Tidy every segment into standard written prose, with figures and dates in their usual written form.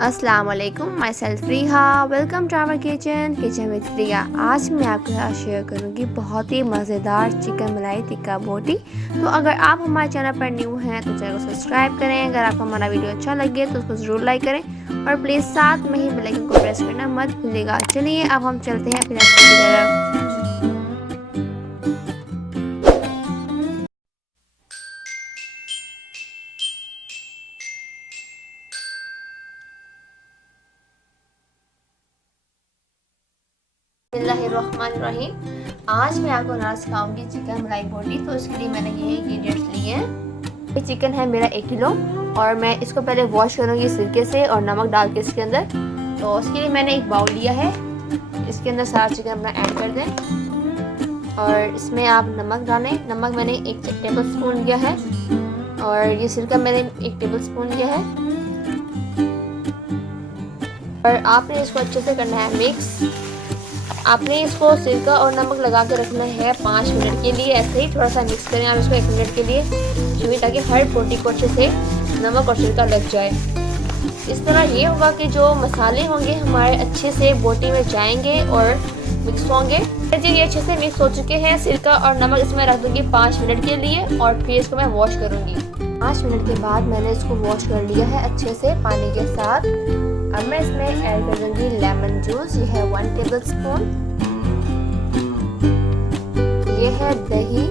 अस्सलाम वालेकुम, my self Riha. Welcome to our kitchen with Riya. आज मैं आपके साथ शेयर करूंगी बहुत ही मज़ेदार चिकन मलाई टिक्का बोटी। तो अगर आप हमारे चैनल पर न्यू हैं तो चैनल को सब्सक्राइब करें। अगर आपको हमारा वीडियो अच्छा लगे तो उसको ज़रूर लाइक करें और प्लीज़ साथ में ही बेल आइकन को प्रेस करना मत भूलिएगा। चलिए अब हम चलते हैं अपनी रेसिपी की तरफ। बिस्मिल्लाहिर्रहमानिर्रहीम। आज मैं आपको बनाना सिखाऊंगी चिकन मलाई बोटी। तो इसके लिए मैंने ये इंग्रेडिएंट्स लिए हैं। ये चिकन है मेरा 1 किलो और मैं इसको पहले वॉश करूंगी सिरके से और नमक डाल के इसके अंदर। तो उसके लिए मैंने एक बाउल लिया है, इसके अंदर सारा चिकन अपना ऐड कर दें और इसमें आप नमक डालें। नमक मैंने 1 टेबल स्पून लिया है और ये सिरका मैंने 1 टेबल स्पून लिया है और आपने इसको अच्छे से करना है मिक्स। आपने इसको सिरका और नमक लगा के रखना है 5 मिनट के लिए। ऐसे ही थोड़ा सा मिक्स करें आप इसको 1 मिनट के लिए छुई, ताकि हर बोटी को अच्छे से नमक और सिरका लग जाए। इस तरह ये होगा कि जो मसाले होंगे हमारे अच्छे से बोटी में जाएंगे और मिक्स होंगे। जब ये अच्छे से मिक्स हो चुके हैं, सिरका और नमक इसमें रख दूँगी 5 मिनट के लिए और फिर इसको मैं वॉश करूँगी। 5 मिनट के बाद मैंने इसको वॉश कर लिया है अच्छे से पानी के साथ। अब मैं इसमें ऐड कर दूंगी लेमन जूस। ये है 1 टेबल स्पून। ये है दही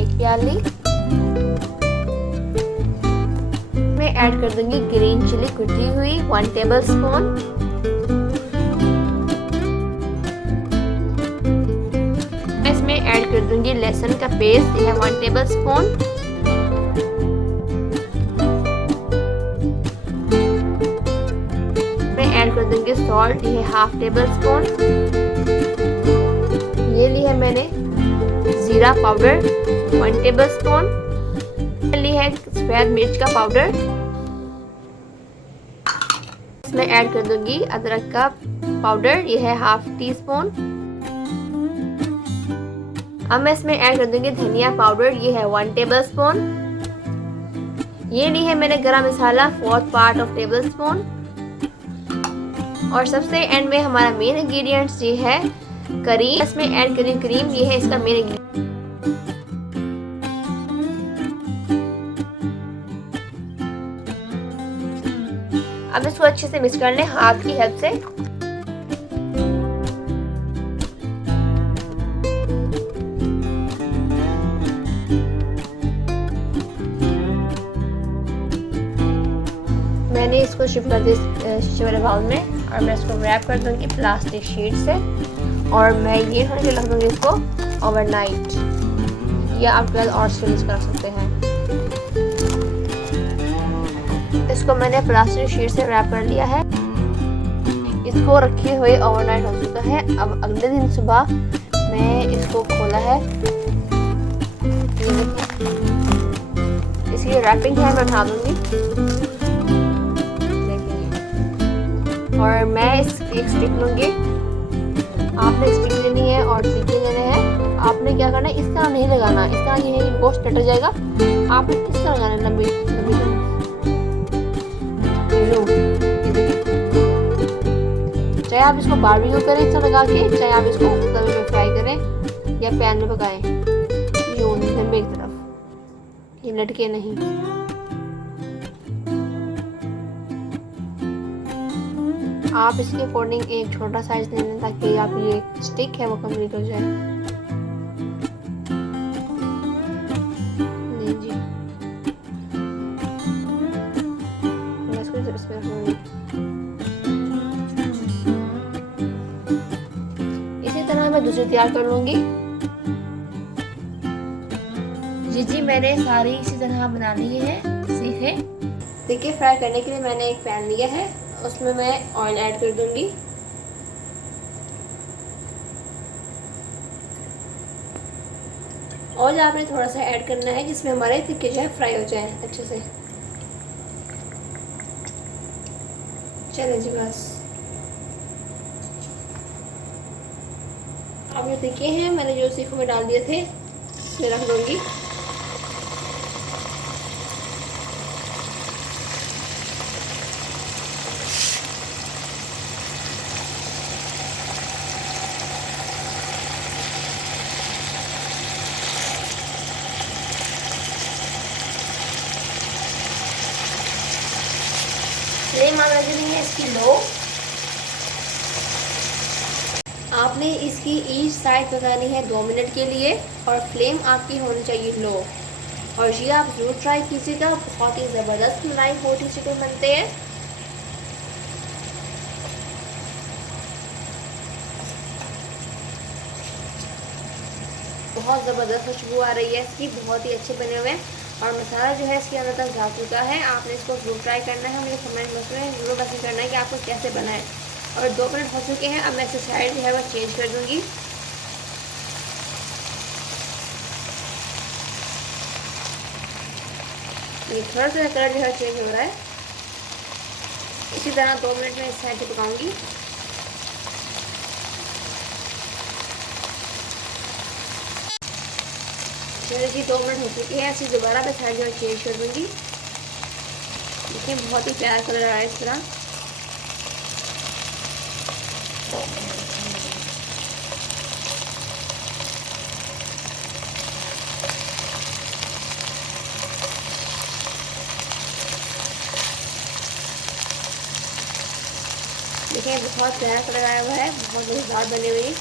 1 प्याली। मैं ऐड कर दूंगी ग्रीन चिली कुटी हुई 1 टेबल स्पून। मैं इसमें ऐड कर दूंगी लहसुन का पेस्ट। ये है 1 टेबल स्पून। ऐड कर देंगे सॉल्ट। ये है 1/2 टेबल स्पून। ये ली है मैंने जीरा पाउडर 1 टेबल स्पून। ली है सफेद मिर्च का पाउडर। इसमें ऐड कर दूंगी अदरक का पाउडर। ये है 1/2 टी स्पून। अब मैं इसमें ऐड कर दूंगी धनिया पाउडर। ये है 1 टेबल स्पून। ये ली है मैंने गरम मसाला 4th part of table spoon. और सबसे एंड में हमारा मेन इंग्रेडिएंट्स ये है करीम। इसमें ऐड करें क्रीम। ये है इसका मेन इंग्रेडिएंट। अब इसको अच्छे से मिक्स कर लें हाथ की हेल्प से। मैंने इसको शिफ्ट कर दिया शीशे वाले बाउल में और मैं इसको रैप कर दूंगी प्लास्टिक शीट से और मैं ये होने रख दूंगी इसको ओवरनाइट, या आप 12 आवर्स के लिए इसको रख सकते हैं। इसको मैंने प्लास्टिक शीट से रैप कर लिया है। इसको रखे हुए ओवरनाइट हो चुका है। अब अगले दिन सुबह मैं इसको खोला है। इसकी रैपिंग है मैं उठा दूंगी और मैं इसकी एक स्टिक लूँगी। आपने स्टिक लेनी है और टीके लेने हैं। आपने क्या करना है, इस तरह नहीं लगाना। इस तरह ये गोश्त कट जाएगा। आपने इस तरह लगाना लंबी लंबी चाहे आप इसको बारबेक्यू करें इस तरह लगा के, चाहे आप इसको तवे में फ्राई करें या पैन में पकाएं यूं लंबे की तरफ, ये लटके नहीं। आप इसके अकॉर्डिंग एक छोटा साइज ले लें ताकि आप ये स्टिक है वो कंप्लीट हो जाए। नहीं जी, मैं इसको इसमें रखूंगी। इसी तरह मैं दूसरी तैयार कर लूंगी। जी मैंने सारी इसी तरह बना ली है सीखे। देखिए फ्राई करने के लिए मैंने एक पैन लिया है, उसमें मैं ऑयल ऐड कर दूंगी। ऑयल आपने थोड़ा सा ऐड करना है जिसमें हमारे टिक्के जो है फ्राई हो जाए अच्छे से। चले जी बस। अब ये टिक्के हैं मैंने जो सीखों में डाल दिए थे इसमें रख दूंगी। फ्लेम आप रख देंगे इसकी लो। आपने इसकी ईच साइड पकानी है 2 मिनट के लिए और फ्लेम आपकी होनी चाहिए लो। और ये आप ज़रूर ट्राई कीजिएगा, बहुत ही ज़बरदस्त मलाई बोटी चिकन बनते हैं। बहुत ज़बरदस्त खुशबू आ रही है इसकी, बहुत ही अच्छे बने हुए हैं और मसाला जो है इसके अंदर तक जा चुका है। आपने इसको ज़रूर ट्राई करना है, मुझे कमेंट बॉक्स में ज़रूर पसंद करना है कि आपको कैसे बना है। और 2 मिनट हो चुके हैं, अब मैं इसे साइड जो है वह चेंज कर दूँगी। ये थोड़ा सा कलर जो है चेंज हो रहा है। इसी तरह 2 मिनट में इस साइड से पकाऊंगी। चलिए जी 2 मिनट हो चुके हैं, ऐसे दोबारा मैं साइड जो है चेंज कर दूंगी। देखिए बहुत ही प्यारा कलर आ रहा है इस तरह। देखिए बहुत प्यारा कलर आया हुआ है, बहुत मज़ेदार बने हुए हैं।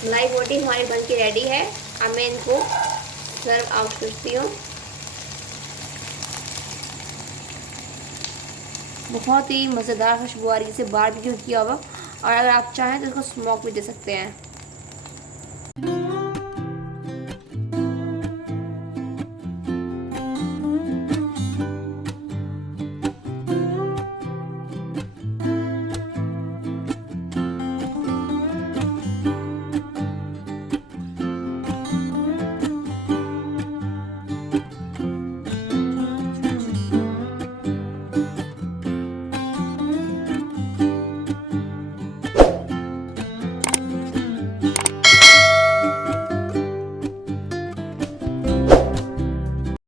मलाई बोटी हमारी बन के रेडी है। अब मैं इनको सर्व आउट करती हूँ। बहुत ही मज़ेदार खुशबू आ रही है, जैसे बारबेक्यू किया हुआ। और अगर आप चाहें तो इसको स्मोक भी दे सकते हैं।